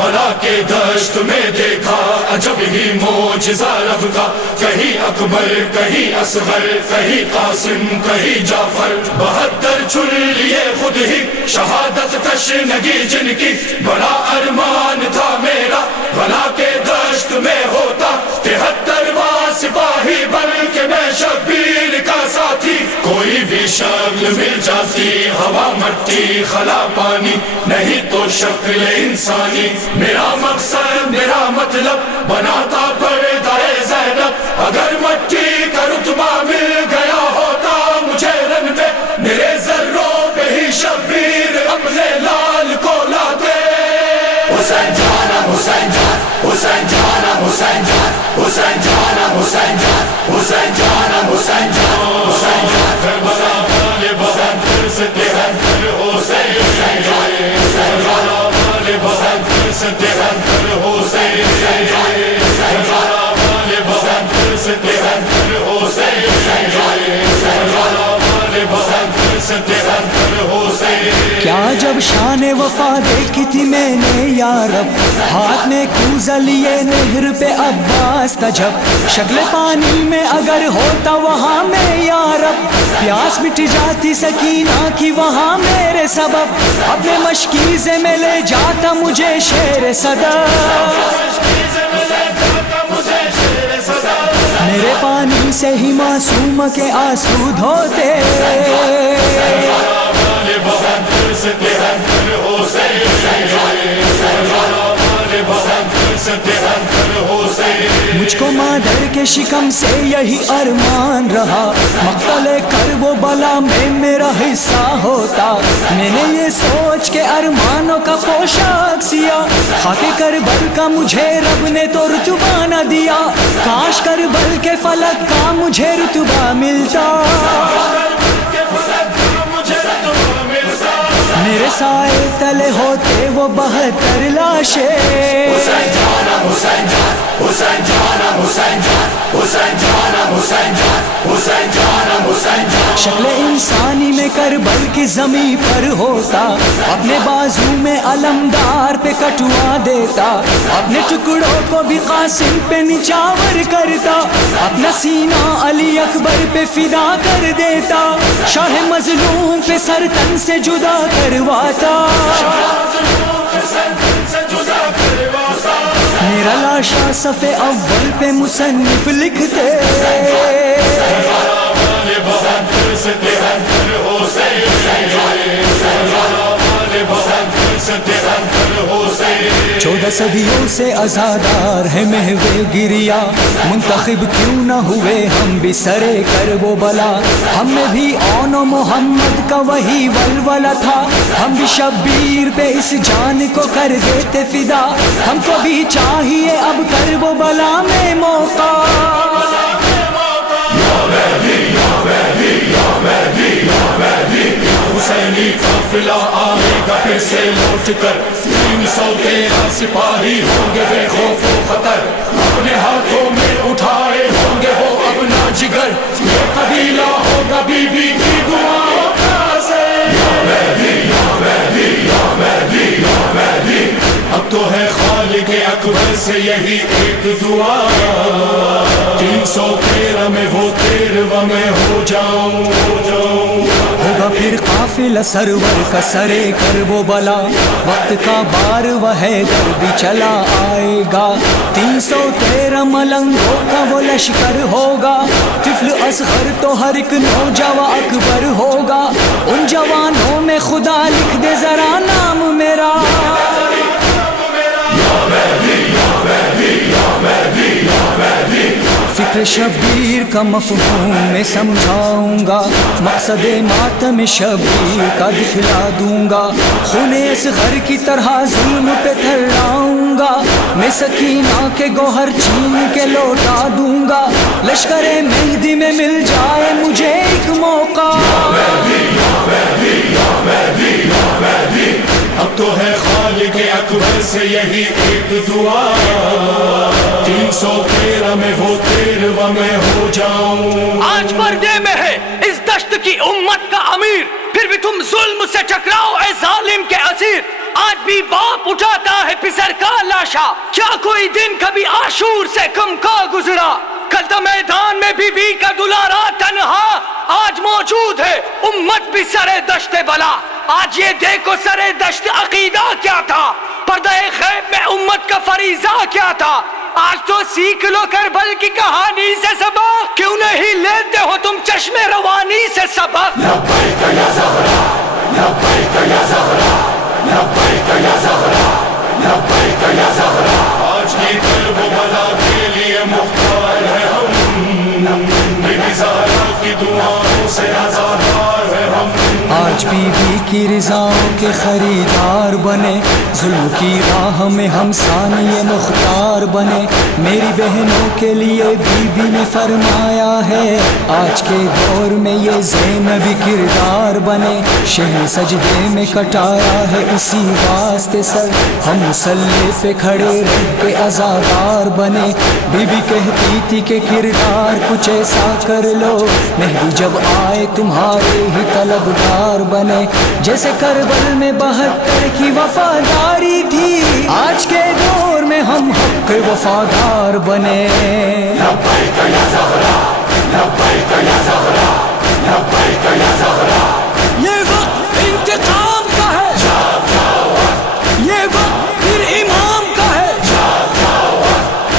بلا کے دشت میں دیکھا عجب ہی معجزہ رب کا، کہیں اکبر کہیں اصغر کہیں قاسم کہیں جعفر، 72 چن لیے خود ہی شہادت تشنگی جن کی، بڑا ارمان تھا میرا بلا کے دشت میں ہوتا 73واں سپاہی بن کے میں شبیر کا ساتھی، کوئی بھی شکل مل جاتی ہوا مٹی خلا پانی، نہیں تو شکل انسانی، میرا مقصد میرا مطلب بناتا پردہ زینب، اگر مٹی کا رتبہ مل گیا ہوتا مجھے رن پہ، میرے ذروں پہ ہی شبیر اپنے لال کو لاتے، حسین جانا حسین جان حسین جانا حسین جان حسین جانا حسین جان حسین جانا حسین جان حسین جان کربلا والے بسن پھر سے تہن کر حسین حسین جان حسین جانا والے بسن پھر سے تہن کر حسین حسین جان کربلا والے بسن پھر سے تہن کر حسین حسین جان حسین جانا والے بسن پھر سے تہن کر حسین، کیا جب شان وفا دیکھی تھی میں نے یا رب، ہاتھ میں کوزہ لیے نہر پہ عباس تھا جب، شکل پانی میں اگر ہوتا وہاں میں یا رب، پیاس مٹ جاتی سکینہ کی وہاں میرے سبب، اپنے مشکیزے میں لے جاتا مجھے شیر صدر، میرے پانی سے ہی معصوم کے آنسو دھوتے، مجھ کو مادر کے شکم سے یہی ارمان رہا، مقتل کرب و بلا میں میرا حصہ ہوتا، میں نے یہ سوچ کے ارمانوں کا پوشاک سیا، خاک کربل کا مجھے رب نے تو رتبہ نہ دیا، کاش کربل کے فلک کا مجھے رتبہ ملتا، میرے سائے تلے ہوتے وہ 72 لاشیں، حسین جانا حسین جان حسین جانا حسین جان حسین جانا حسین جان حسین جانا حسین جان، شکل انسانی میں کربل کی زمین پر ہوتا، اپنے بازو میں علمدار پہ کٹوا دیتا، اپنے ٹکڑوں کو بھی قاسم پہ نچاور کرتا، اپنا سینہ علی اکبر پہ فدا کر دیتا، شاہ مظلوم پہ سر تن سے جدا کرواتا، میرا لاشا صفحے اول پہ مصنف لکھتے، چودہ صدیوں سے ازادار ہے محو گریا، منتخب کیوں نہ ہوئے ہم بھی سرے کرب و بلا، ہم میں بھی اون و محمد کا وہی ولولہ تھا، ہم بھی شبیر پہ اس جان کو کر دیتے فدا، ہم کو بھی چاہیے اب کرب و بلا میں موقع، حسینی قافلہ آئے گا پھر سے لوٹ کر، 313 سپاہی ہوں گے بے خوف و خطر، اپنے ہاتھوں میں اٹھائے ہوں گے وہ اپنا جگر، یہ قبیلہ ہوگا بی بی کی دعاؤں کا اثر، یا مہدی یا مہدی یا مہدی یا مہدی، اب تو ہے خالق اکبر سے یہی ایک دعا، 313 میں وہ 13واں میں ہو جاؤں، ہوگا پھر قافلہ سرور کا سرے کرب و بلا، وقت کا بار وہ حیدر بھی چلا آئے گا، 313 ملنگوں کا وہ لشکر ہوگا، طفل اصغر تو ہر ایک نوجوان اکبر ہوگا، ان جوانوں میں خدا لکھ دے ذرا نام میرا، فکر شبیر کا مفہوم میں سمجھاؤں گا، مقصد ماتم شبیر کا دکھلا دوں گا، خون اصغر کی طرح ظلم پہ تھراؤں گا، میں سکینہ کے گوہر چھین کے لوٹا دوں گا، لشکر مہدی میں مل جائے مجھے ایک موقع، اب تو ہے خالق اکبر سے یہی ایک دعا، 313 میں وہ 13واں میں ہو جاؤں، آج پردے میں ہے اس دشت کی امت کا امیر، پھر بھی تم ظلم سے ٹکراؤ اے ظالم کے اسیر، آج بھی باپ اٹھاتا ہے پسر کا لاشا. کیا کوئی دن کبھی عاشور سے کم کا گزرا؟ کل تو میدان میں بی بی کا دلارا تنہا آج موجود ہے امت بھی سرے دشت بلا. آج یہ دیکھو سرے دشت عقیدہ کیا تھا، پردہ غیب میں امت کا فریضہ کیا تھا. آج تو سیکھ لو کربل کی کہانی سے سبق، کیوں نہیں لیتے ہو تم چشم روانی سے سبق؟ لبیک یا زہرا، لبیک یا زہرا، لبیک یا زہرا، لبیک یا زہرا. آج کی کرب و بلا کے لیے مختار ہے ہم، بی بی زہرا کی دعاؤں سے آزادار ہے ہم. آج بی بی کی رضاؤں کے خریدار بنے، ظلم کی راہ میں ہم ثانی مختار بنے. میری بہنوں کے لیے بی بی نے فرمایا ہے آج کے دور میں یہ زینبی کردار بنے. شہر سجدے میں کٹایا ہے اسی واسطے سر، ہم مسلح پہ کھڑے رہ کے عزادار بنے. بی بی کہتی تھی کہ کردار کچھ ایسا کر لو مہدی جب آئے تمہارے ہی طلبگار بنے. جیسے کربل میں 72 کی وفاداری تھی، آج کے دور میں ہم حق وفادار بنے. لبیک یا زہرا، لبیک یا زہرا، لبیک یا زہرا. یہ وقت انتقام کا ہے، یہ وقت پھر امام کا ہے.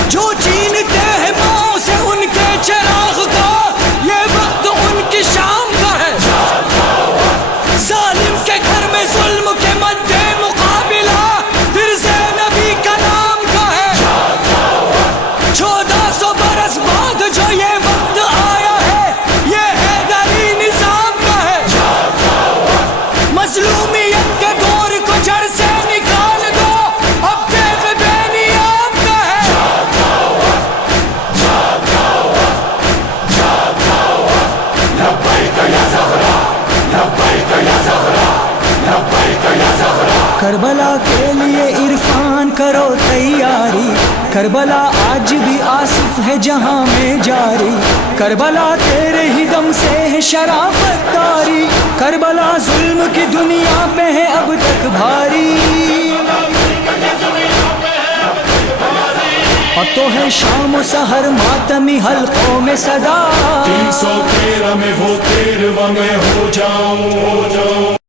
جو چینتے ہیں ماؤں سے ان کے چراغ کا، یہ وقت ان کی شام کا ہے. ظالم کے گھر میں ظلم کے مد مقابلہ پھر سے نبی کا نام کا ہے. 1400 برس بعد جو یہ وقت آیا ہے، یہ حیدری نظام کا ہے. مظلومیت کے دور کو جڑ سے نکال دو، اب تیغ بے نیام کا ہے. لبیک یا زہرا، لبیک یا زہرا، لبیک یا زہرا. کربلا کے لیے عرفان کرو تیاری، کربلا آج بھی آصف ہے جہاں میں جاری. کربلا تیرے ہی دم سے ہے شرافت داری، کربلا ظلم کی دنیا پہ ہے اب تک بھاری. اب تو ہے شام و سحر ماتمی حلقوں میں صدا، 313 میں وہ 13واں میں ہو جاؤں.